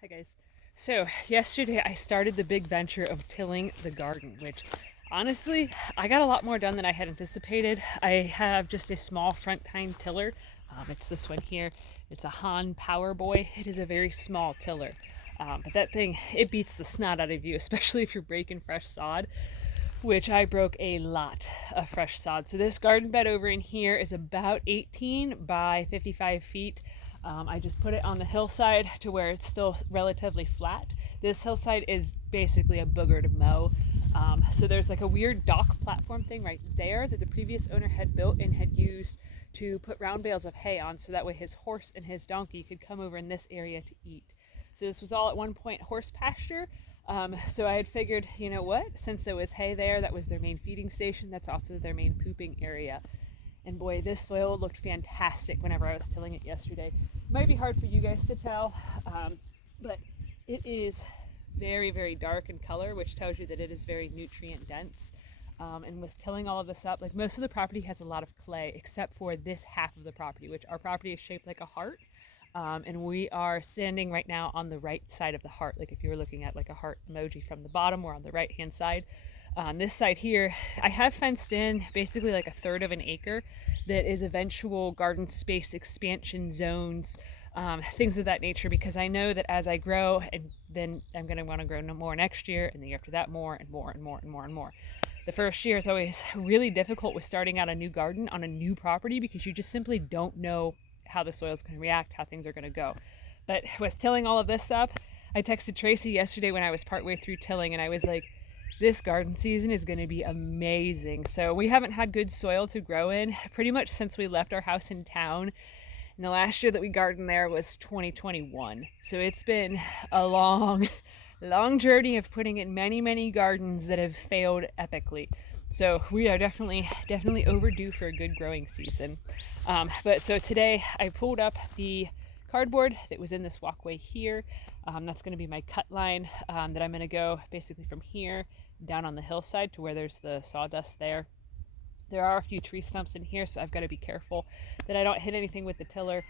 Hi guys. So yesterday I started the big venture of tilling the garden, which honestly I got a lot more done than I had anticipated. I have just a small front tine tiller. It's this one here. It's a Han Power Boy. It is a very small tiller, but that thing it beats the snot out of you, especially if you're breaking fresh sod. Which I broke a lot of fresh sod. So this garden bed over in here is about 18 by 55 feet. I just put it on the hillside to where it's still relatively flat. This hillside is basically a booger to mow. So there's like a weird dock platform thing right there that the previous owner had built and had used to put round bales of hay on so that way his horse and his donkey could come over in this area to eat. So this was all at one point horse pasture. So I had figured, you know what, since there was hay there, that was their main feeding station, that's also their main pooping area. And boy, this soil looked fantastic whenever I was tilling it yesterday. It might be hard for you guys to tell, but it is very, very dark in color, which tells you that it is very nutrient dense. And with tilling all of this up, like most of the property has a lot of clay, except for this half of the property, which our property is shaped like a heart. And we are standing right now on the right side of the heart. Like if you were looking at like a heart emoji from the bottom, we're on the right hand side. On this side here, I have fenced in basically like a third of an acre that is eventual garden space expansion zones, things of that nature, because I know that as I grow, and then I'm going to want to grow no more next year, and the year after that more and more and more and more and more. The first year is always really difficult with starting out a new garden on a new property because you just simply don't know how the soil is going to react, how things are going to go. But with tilling all of this up, I texted Tracy yesterday when I was partway through tilling, and I was like, this garden season is going to be amazing. So we haven't had good soil to grow in pretty much since we left our house in town. And the last year that we gardened there was 2021. So it's been a long, long journey of putting in many, many gardens that have failed epically. So we are definitely overdue for a good growing season. But so today I pulled up the cardboard that was in this walkway here. That's going to be my cut line that I'm going to go basically from here down on the hillside to where there's the sawdust there. There are a few tree stumps in here, so I've got to be careful that I don't hit anything with the tiller.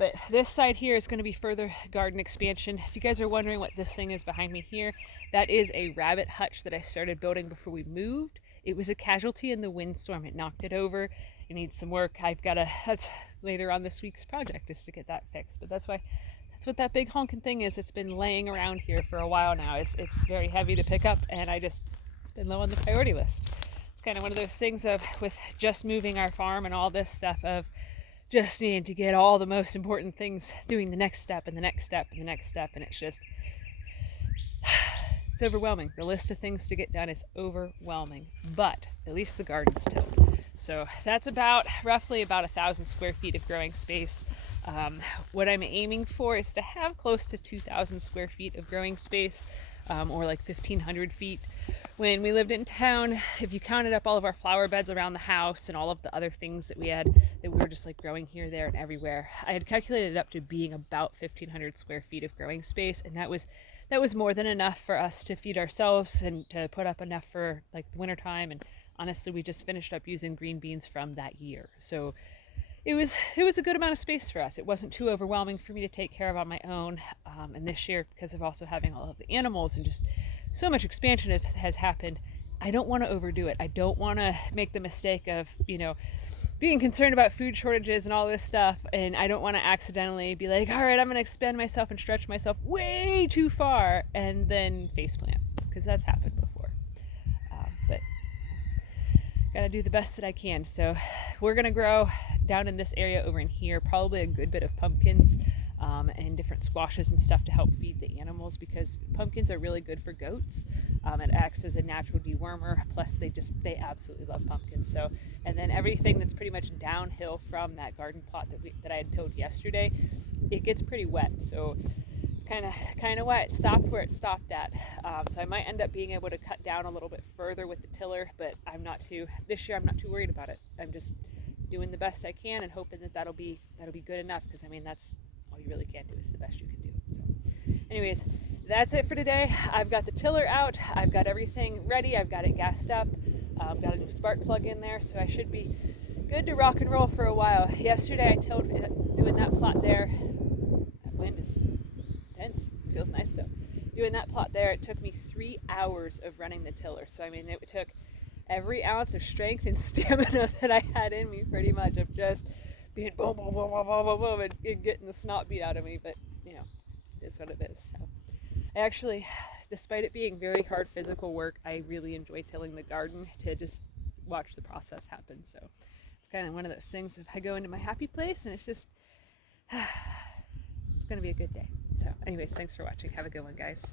But this side here is going to be further garden expansion. If you guys are wondering what this thing is behind me here, that is a rabbit hutch that I started building before we moved. It was a casualty in the windstorm. It knocked it over. It needs some work. That's later on this week's project is to get that fixed. But that's what that big honking thing is. It's been laying around here for a while now. It's very heavy to pick up, and it's been low on the priority list. It's kind of one of those things of with just moving our farm and all this stuff of just needing to get all the most important things, doing the next step and the next step and the next step, and it's overwhelming. The list of things to get done is overwhelming, but at least the garden's tilled. So that's roughly about 1,000 square feet of growing space. What I'm aiming for is to have close to 2,000 square feet of growing space, or like 1,500 feet. When we lived in town, if you counted up all of our flower beds around the house and all of the other things that we were just like growing here, there, and everywhere, I had calculated it up to being about 1,500 square feet of growing space, and that was more than enough for us to feed ourselves and to put up enough for like the winter time. And honestly, we just finished up using green beans from that year, so it was a good amount of space for us. It wasn't too overwhelming for me to take care of on my own. And this year, because of also having all of the animals and just so much expansion has happened, I don't want to overdo it. I don't want to make the mistake of, being concerned about food shortages and all this stuff, and I don't want to accidentally be like, all right, I'm going to expand myself and stretch myself way too far and then faceplant, because that's happened before. But gotta do the best that I can. So we're gonna grow down in this area over in here probably a good bit of pumpkins, and different squashes and stuff to help feed the animals, because pumpkins are really good for goats. It acts as a natural dewormer, plus they absolutely love pumpkins. So, and then everything that's pretty much downhill from that garden plot that I had tilled yesterday, it gets pretty wet. So kind of why it stopped where it stopped at. So I might end up being able to cut down a little bit further with the tiller, but this year I'm not too worried about it. I'm just doing the best I can and hoping that that'll be good enough, because that's all you really can do, is the best you can do. So anyways, that's it for today. I've got the tiller out. I've got everything ready. I've got it gassed up. I've got a new spark plug in there, so I should be good to rock and roll for a while. Yesterday I tilled doing that plot there. That wind is intense. Feels nice. doing that plot there, it took me 3 hours of running the tiller. So I mean, it took every ounce of strength and stamina that I had in me, pretty much, of just being boom, boom, boom, boom, boom, boom, boom, and getting the snot beat out of me. But you know, it is what it is. So I actually, despite it being very hard physical work, I really enjoy tilling the garden to just watch the process happen. So it's kind of one of those things if I go into my happy place and it's just it's gonna be a good day. So anyways, thanks for watching. Have a good one, guys.